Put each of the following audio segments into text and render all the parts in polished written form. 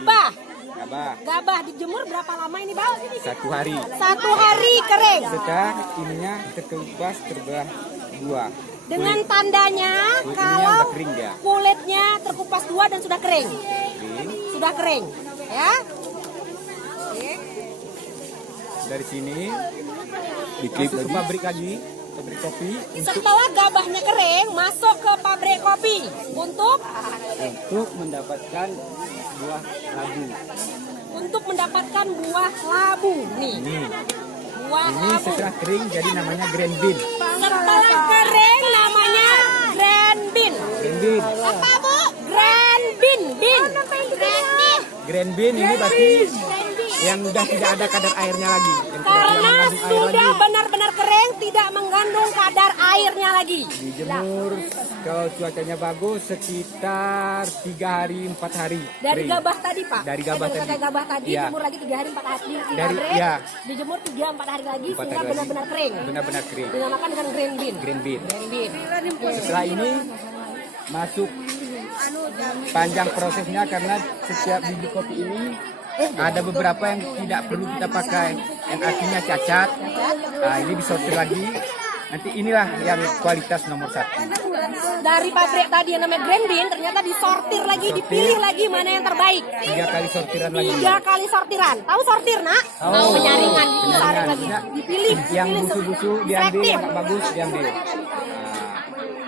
Gabah. Gabah. Gabah dijemur berapa lama ini, Bang? 1 hari. 1 hari kering. Setelah ininya terkelupas terbelah 2. Dengan tandanya Kulitnya kalau udah kering dia. kulitnya terkupas 2 dan sudah kering. Kering. Sudah kering, ya. Dari sini masuk ke pabrik lagi, pabrik kopi Setelah gabahnya kering, masuk ke pabrik kopi untuk mendapatkan buah labu. Labu. Nih, Ini buah labu. setelah kering jadi namanya grand bean. Setelah kering namanya grand bean. Grand bean. Apa, Bu? Grand bean. Grand bean ini berarti yang sudah tidak ada kadar airnya lagi. Yang Karena tidak mengandung air sudah lagi. benar-benar kering, tidak mengandung kadar airnya lagi. Dijemur kalau cuacanya bagus sekitar 3 hari 4 hari. Dari kering. gabah tadi, Pak. Dari gabah tadi. Gabah tadi Iya. dijemur lagi 3 hari 4 hari. Iya. Dijemur 3-4 hari lagi 4 sehingga hari lagi. benar-benar kering. Benar-benar kering. Dinamakan dengan grand bean. Grand bean. Grand bean. Setelah ini masuk panjang prosesnya karena setiap biji kopi ini ada beberapa yang tidak perlu kita pakai, yang artinya cacat. Nah, ini disortir lagi. Nanti inilah yang kualitas nomor 1. Dari pabrik tadi yang namanya grand bean ternyata disortir lagi, dipilih lagi mana yang terbaik. 3 kali sortiran lagi. 3 kali sortiran. Tahu sortir, Nak? Tahu penyaringan, disaring lagi. Dipilih, Yang dipilih busu-busu diambil, selektif. yang nggak bagus diambil. Nah,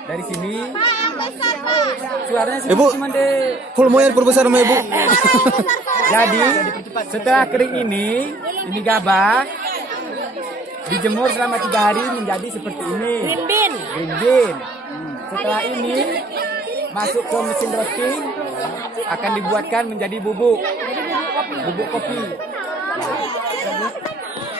dari sini suaranya Ibu, cuma deh. volume perbesar sama Ibu. Jadi setelah kering ini gabah dijemur selama 3 hari menjadi seperti ini. Green bean. Green bean. Setelah ini masuk ke mesin roasting akan dibuatkan menjadi bubuk kopi.